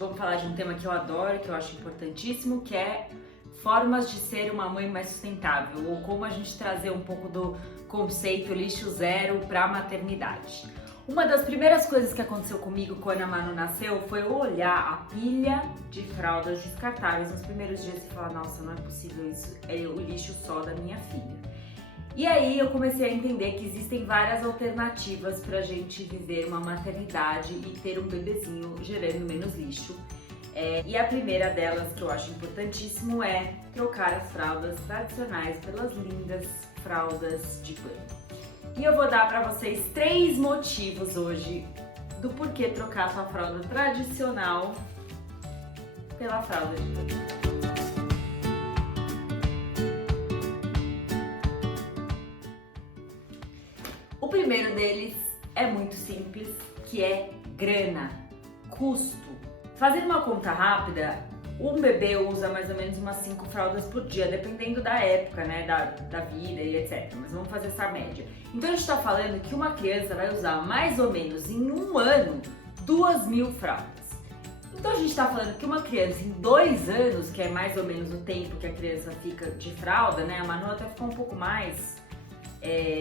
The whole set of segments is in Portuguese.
vamos falar de um tema que eu adoro, que eu acho importantíssimo, que é formas de ser uma mãe mais sustentável, ou como a gente trazer um pouco do conceito lixo zero para a maternidade. Uma das primeiras coisas que aconteceu comigo quando a Manu nasceu foi eu olhar a pilha de fraldas descartáveis nos primeiros dias e falar, nossa, não é possível isso, é o lixo só da minha filha. E aí eu comecei a entender que existem várias alternativas pra gente viver uma maternidade e ter um bebezinho gerando menos lixo. E a primeira delas, que eu acho importantíssimo, é trocar as fraldas tradicionais pelas lindas fraldas de pano. E eu vou dar pra vocês 3 motivos hoje do porquê trocar a sua fralda tradicional pela fralda de pano. O primeiro deles é muito simples, que é grana, custo. Fazendo uma conta rápida, um bebê usa mais ou menos umas 5 fraldas por dia, dependendo da época, né, da vida e etc. Mas vamos fazer essa média. Então a gente está falando que uma criança vai usar mais ou menos em um ano 2.000 fraldas. Então a gente está falando que uma criança em 2 anos, que é mais ou menos o tempo que a criança fica de fralda, né, a Manu até ficou um pouco mais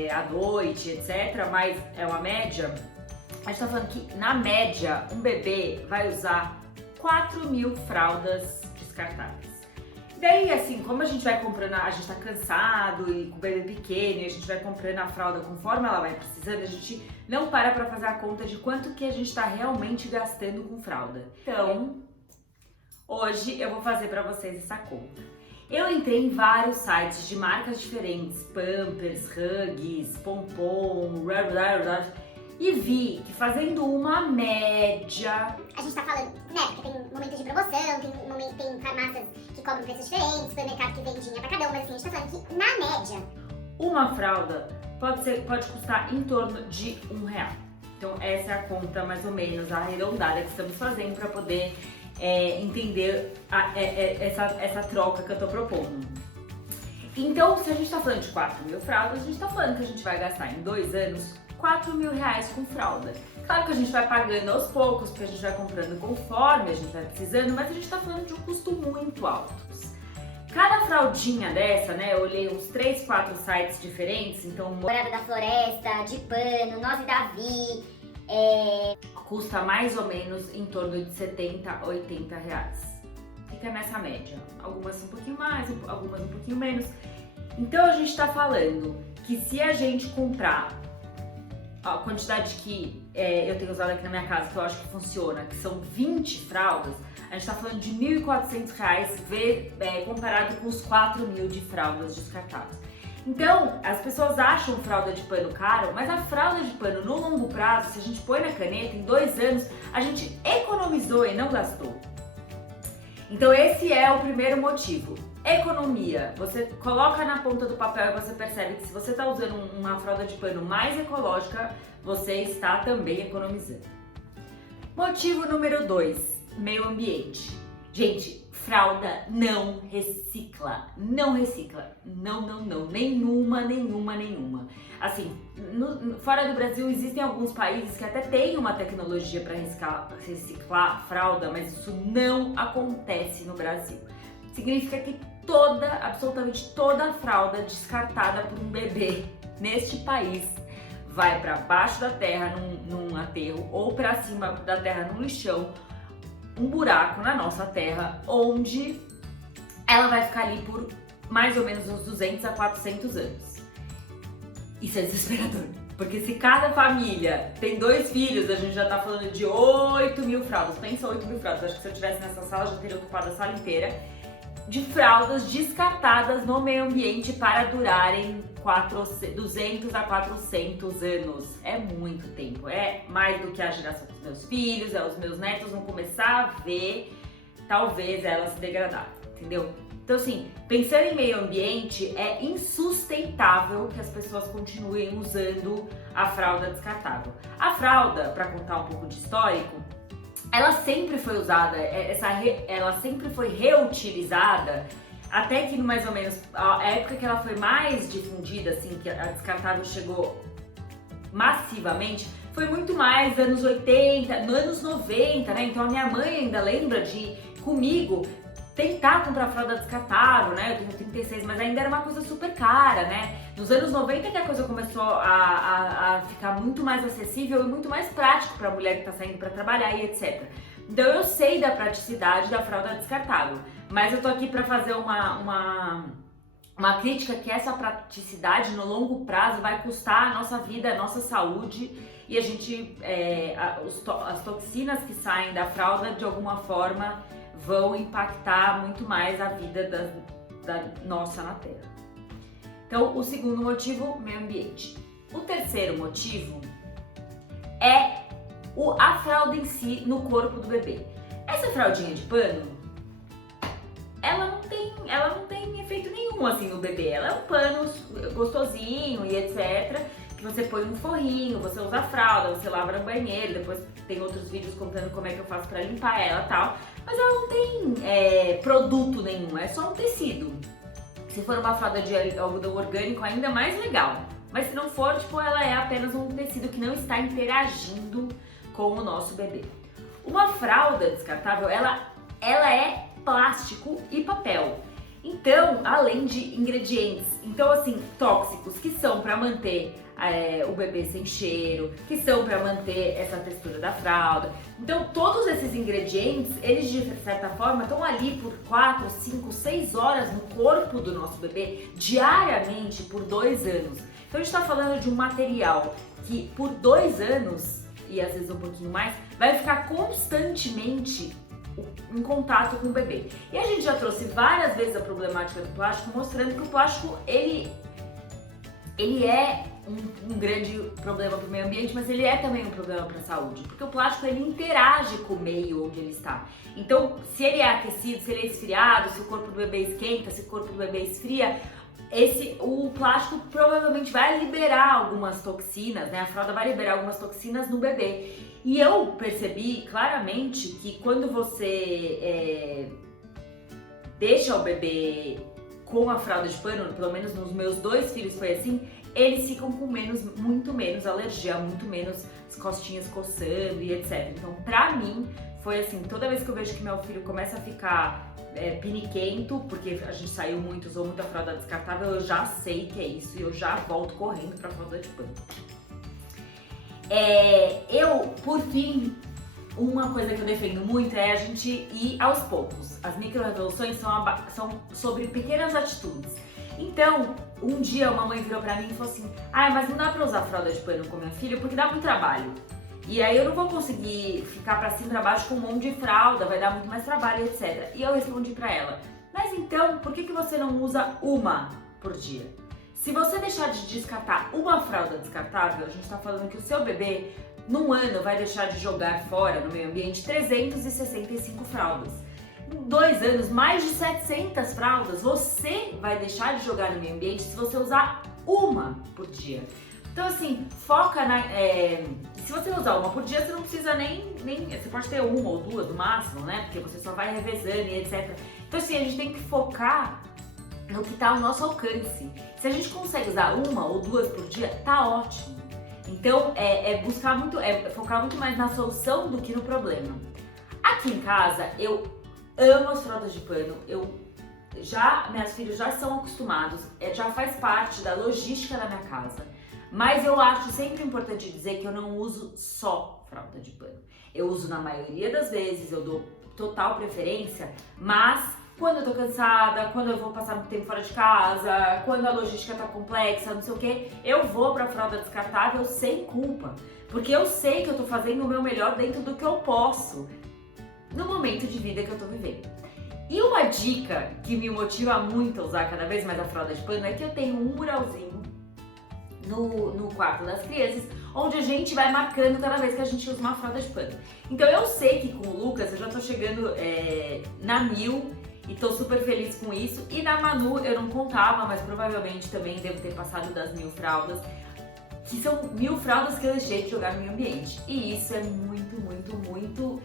à noite, etc., mas é uma média. A gente tá falando que, na média, um bebê vai usar 4.000 fraldas descartáveis. E daí, assim, como a gente vai comprando, a gente tá cansado e com o bebê pequeno, e a gente vai comprando a fralda conforme ela vai precisando, a gente não para pra fazer a conta de quanto que a gente tá realmente gastando com fralda. Então, hoje eu vou fazer pra vocês essa conta. Eu entrei em vários sites de marcas diferentes, Pampers, Huggies, Pompom, e vi que fazendo uma média... A gente tá falando, né, porque tem momentos de promoção, tem farmácias que cobram preços diferentes, supermercado que vendinha pra cada um, mas assim, a gente tá falando que, na média... Uma fralda pode custar em torno de R$1. Então essa é a conta mais ou menos arredondada que estamos fazendo para poder entender essa troca que eu tô propondo. Então, se a gente tá falando de 4.000 fraldas, a gente tá falando que a gente vai gastar em 2 anos R$4.000 com fralda. Claro que a gente vai pagando aos poucos, porque a gente vai comprando conforme a gente vai precisando, mas a gente tá falando de um custo muito alto. Cada fraldinha dessa, né, eu olhei uns 3, 4 sites diferentes, então... Morada da Floresta, de pano, Nós e Davi, custa mais ou menos em torno de R$70 a R$80. Fica nessa média. Algumas um pouquinho mais, algumas um pouquinho menos. Então a gente tá falando que se a gente comprar a quantidade que eu tenho usado aqui na minha casa, que eu acho que funciona, que são 20 fraldas, a gente tá falando de R$1.400 comparado com os 4.000 de fraldas descartáveis. Então, as pessoas acham fralda de pano caro, mas a fralda de pano no longo prazo, se a gente põe na caneta, em 2 anos, a gente economizou e não gastou. Então esse é o primeiro motivo. Economia. Você coloca na ponta do papel e você percebe que se você está usando uma fralda de pano mais ecológica, você está também economizando. Motivo número 2, meio ambiente. Gente, fralda não recicla. Não recicla. Não. Nenhuma. Assim, fora do Brasil existem alguns países que até têm uma tecnologia para reciclar fralda, mas isso não acontece no Brasil. Significa que absolutamente toda fralda descartada por um bebê neste país vai para baixo da terra num aterro ou para cima da terra num lixão, um buraco na nossa terra, onde ela vai ficar ali por mais ou menos uns 200 a 400 anos. Isso é desesperador, porque se cada família tem 2 filhos, a gente já tá falando de 8.000 fraldas. Pensa 8.000 fraldas, acho que se eu estivesse nessa sala, já teria ocupado a sala inteira, de fraldas descartadas no meio ambiente para durarem 200 a 400 anos. É muito tempo, é mais do que a geração dos meus filhos, os meus netos vão começar a ver, talvez, ela se degradar, entendeu? Então assim, pensando em meio ambiente, é insustentável que as pessoas continuem usando a fralda descartável. A fralda, para contar um pouco de histórico, ela sempre foi usada, ela sempre foi reutilizada, até que mais ou menos a época que ela foi mais difundida, assim, que a descartável chegou massivamente, foi muito mais anos 80, anos 90, né? Então a minha mãe ainda lembra de, comigo, tentar comprar fralda descartável, né? Eu tenho 36, mas ainda era uma coisa super cara, né? Nos anos 90 que a coisa começou a ficar muito mais acessível e muito mais prático para a mulher que está saindo para trabalhar e etc. Então eu sei da praticidade da fralda descartável, mas eu tô aqui para fazer uma crítica que essa praticidade no longo prazo vai custar a nossa vida, a nossa saúde e a gente, as toxinas que saem da fralda de alguma forma vão impactar muito mais a vida da nossa na Terra. Então, o segundo motivo, meio ambiente. O terceiro motivo é a fralda em si no corpo do bebê. Essa fraldinha de pano, ela não tem efeito nenhum assim no bebê. Ela é um pano gostosinho e etc. Que você põe um forrinho, você usa a fralda, você lava no banheiro, depois tem outros vídeos contando como é que eu faço pra limpar ela e tal. Mas ela não tem produto nenhum, é só um tecido. Se for uma fralda de algodão orgânico, ainda mais legal. Mas se não for, tipo, ela é apenas um tecido que não está interagindo com o nosso bebê. Uma fralda descartável, ela é plástico e papel. Então, além de ingredientes, então assim, tóxicos, que são para manter o bebê sem cheiro, que são para manter essa textura da fralda. Então, todos esses ingredientes, eles de certa forma estão ali por 4, 5, 6 horas no corpo do nosso bebê, diariamente, por 2 anos. Então, a gente está falando de um material que por 2 anos, e às vezes um pouquinho mais, vai ficar constantemente em contato com o bebê. E a gente já trouxe várias vezes a problemática do plástico, mostrando que o plástico, ele é um grande problema para o meio ambiente, mas ele é também um problema para a saúde, porque o plástico ele interage com o meio onde ele está. Então, se ele é aquecido, se ele é esfriado, se o corpo do bebê esquenta, se o corpo do bebê esfria, o plástico provavelmente vai liberar algumas toxinas, né? A fralda vai liberar algumas toxinas no bebê. E eu percebi claramente que quando você deixa o bebê com a fralda de pano, pelo menos nos meus 2 filhos foi assim, eles ficam com muito menos alergia, muito menos as costinhas coçando e etc. Então, pra mim, foi assim, toda vez que eu vejo que meu filho começa a ficar piniquento, porque a gente saiu muito, usou muita fralda descartável, eu já sei que é isso e eu já volto correndo pra fralda de pano. Por fim, uma coisa que eu defendo muito é a gente ir aos poucos. As micro-revoluções são sobre pequenas atitudes. Então, um dia uma mãe virou pra mim e falou assim: mas não dá pra usar fralda de pano com meu filho porque dá muito trabalho. E aí eu não vou conseguir ficar pra cima e pra baixo com um monte de fralda, vai dar muito mais trabalho, etc. E eu respondi pra ela: mas então, por que você não usa uma por dia? Se você deixar de descartar uma fralda descartável, a gente tá falando que o seu bebê, num ano, vai deixar de jogar fora no meio ambiente 365 fraldas. Em 2 anos, mais de 700 fraldas você vai deixar de jogar no meio ambiente se você usar uma por dia. Então assim, foca se você usar uma por dia, você não precisa nem você pode ter 1 ou 2 no máximo, né? Porque você só vai revezando e etc. Então assim, a gente tem que focar no que está ao nosso alcance. Se a gente consegue usar 1 ou 2 por dia, tá ótimo. Então, focar muito mais na solução do que no problema. Aqui em casa, eu amo as fraldas de pano. Meus filhos já são acostumados, já faz parte da logística da minha casa. Mas eu acho sempre importante dizer que eu não uso só fralda de pano. Eu uso na maioria das vezes, eu dou total preferência, mas quando eu tô cansada, quando eu vou passar muito tempo fora de casa, quando a logística tá complexa, não sei o que, eu vou pra fralda descartável sem culpa. Porque eu sei que eu tô fazendo o meu melhor dentro do que eu posso, no momento de vida que eu tô vivendo. E uma dica que me motiva muito a usar cada vez mais a fralda de pano é que eu tenho um muralzinho no quarto das crianças, onde a gente vai marcando cada vez que a gente usa uma fralda de pano. Então eu sei que com o Lucas eu já tô chegando na 1000 e tô super feliz com isso. E na Manu eu não contava, mas provavelmente também devo ter passado das 1000 fraldas, que são 1000 fraldas que eu deixei de jogar no meio ambiente. E isso é muito, muito, muito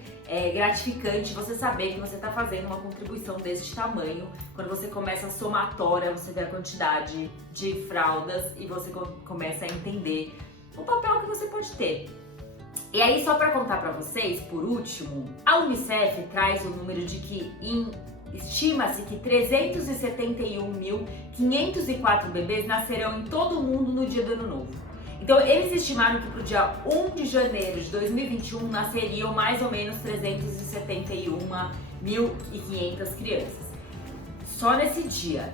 gratificante, você saber que você tá fazendo uma contribuição desse tamanho. Quando você começa a somatória, você vê a quantidade de fraldas e você começa a entender o papel que você pode ter E aí, só para contar para vocês, por último, a Unicef traz o número de que estima-se que 371.504 bebês nascerão em todo o mundo no dia do Ano Novo. Então, eles estimaram que para o dia 1 de janeiro de 2021 nasceriam mais ou menos 371.500 crianças. Só nesse dia.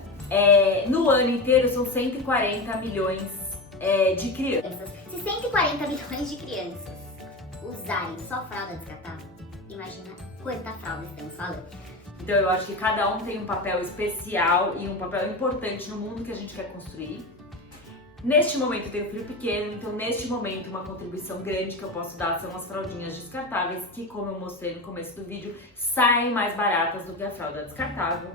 No ano inteiro são 140 milhões de crianças. Se 140 milhões de crianças usarem só fralda descartável, imagina quanta fralda estamos falando. Então eu acho que cada um tem um papel especial e um papel importante no mundo que a gente quer construir. Neste momento eu tenho filho pequeno, então neste momento uma contribuição grande que eu posso dar são as fraldinhas descartáveis, que, como eu mostrei no começo do vídeo, saem mais baratas do que a fralda descartável,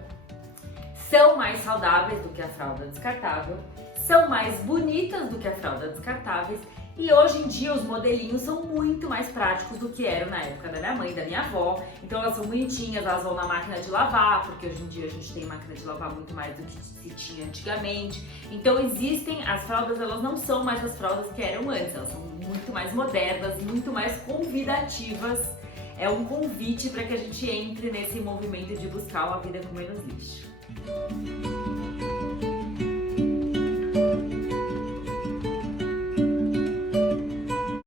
são mais saudáveis do que a fralda descartável, são mais bonitas do que a fralda descartáveis, e hoje em dia os modelinhos são muito mais práticos do que eram na época da minha mãe, da minha avó. Então elas são bonitinhas, elas vão na máquina de lavar, porque hoje em dia a gente tem máquina de lavar muito mais do que se tinha antigamente. Então as fraldas, elas não são mais as fraldas que eram antes, elas são muito mais modernas, muito mais convidativas. É um convite para que a gente entre nesse movimento de buscar uma vida com menos lixo.